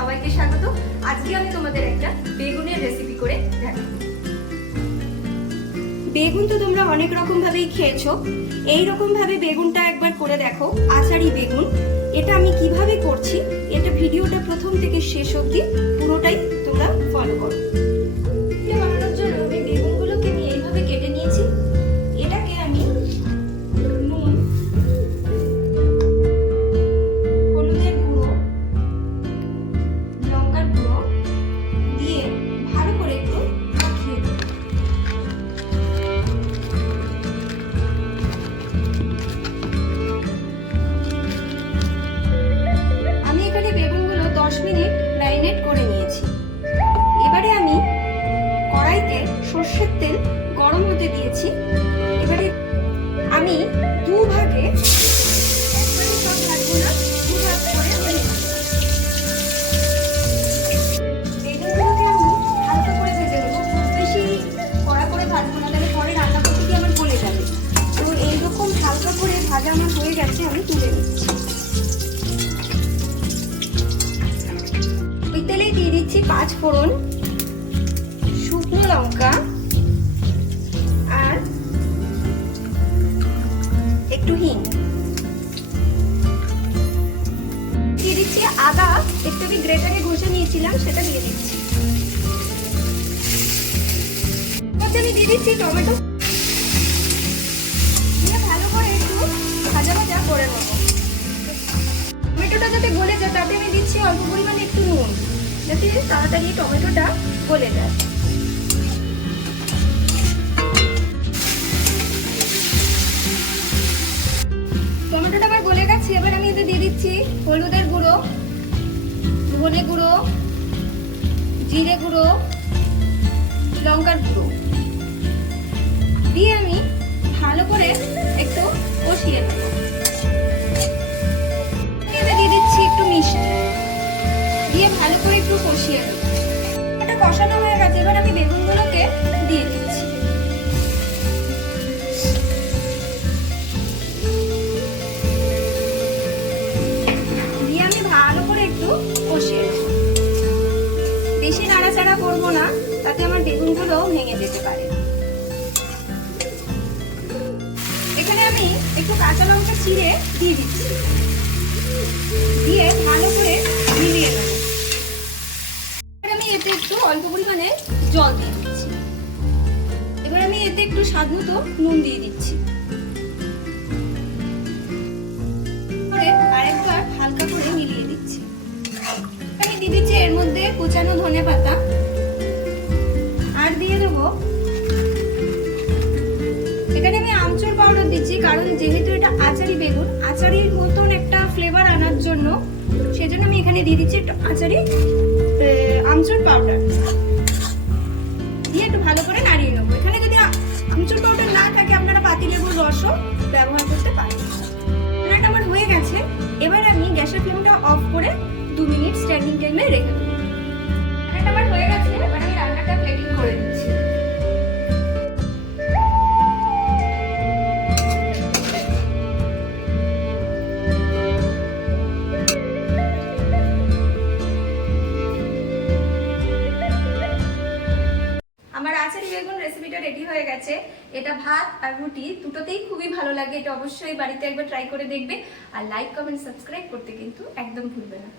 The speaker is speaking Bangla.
সবাইকে স্বাগত। আজকে আমি তোমাদের একটা বেগুনের রেসিপি করে দেখাবো। বেগুন তো তোমরা অনেক রকম ভাবেই খেয়েছো। এই রকম ভাবে বেগুনটা একবার করে দেখো, আচারি বেগুন। এটা আমি কীভাবে করছি, এটা ভিডিওটা প্রথম থেকে শেষ অবধি পুরোটাই তোমরা ফলো করো। সর্ষের তেল গরম হতে দিয়েছি। এবারে আমি দু ভাগে কড়া করে না, তাহলে পরে রান্না করতে আমার যাবে। করে ভাজা আমার হয়ে গেছে, আমি তুলে দিয়ে দিচ্ছি পাঁচ ফোড়ন শুকনো লঙ্কা। দিচ্ছি আদা একটু আমি গ্রেটারে ঘষে নিয়েছিলাম, সেটা দিয়ে দিচ্ছি। আমি দিয়ে দিচ্ছি টমেটো। দিয়ে ভালো করে একটু ভাজা ভাজা করে টমেটোটা যাতে তাতে আমি দিচ্ছি অল্প পরিমাণে একটু নুন, যাতে তাড়াতাড়ি টমেটোটা গলে যায়। ধনে গুঁড়ো, জিরে গুঁড়ো, লঙ্কার গুঁড়ো। দিয়ে আমি ভালো করে একটু কষিয়ে নেব। দিয়ে দিচ্ছি একটু মিষ্টি। দিয়ে ভালো করে একটু কষিয়ে নেব। এটা কষানো হয়ে গেছে, এবার আমি বেগুনগুলোকে দিয়ে দিচ্ছি। বেশি নাড়াচাড়া করব না, তাতে আমার বেগুনগুলো ভেঙে যেতে পারে। এখানে আমি একটু কাঁচা লঙ্কা চিড়ে দিয়ে দিচ্ছি। দিয়ে ভালো করে মিলিয়ে নেব। আমি এতে একটু অল্প পরিমাণে জল দিয়ে দিচ্ছি। এবার আমি এতে একটু স্বাদ মতো নুন দিয়ে দিচ্ছি। এখানে আমি আমচুর পাউডার দিচ্ছি, কারণ যেহেতু এটা আচারি বেগুন, আচারির মতন একটা ফ্লেভার আনার জন্য সেজন্য আমি এখানে দিয়ে দিচ্ছি একটু আচারি আমচুর পাউডার। দিয়ে একটু ভালো করে নাড়িয়ে নেব। এখানে যদি আমচুর পাউডার না থাকে, আপনারা পাতিলেবুর রসও ব্যবহার করতে পারেন। রান্নাটা আমার হয়ে গেছে। এবার আমি গ্যাসের ফ্লেমটা অফ করে দু মিনিট স্ট্যান্ডিং টাইমে রেখে গেছে। এটা ভাত আর রুটি দুটোতেই খুবই ভালো লাগে। এটা অবশ্যই বাড়িতে একবার ট্রাই করে দেখবে। আর লাইক কমেন্ট সাবস্ক্রাইব করতে কিন্তু একদম ভুলবে না।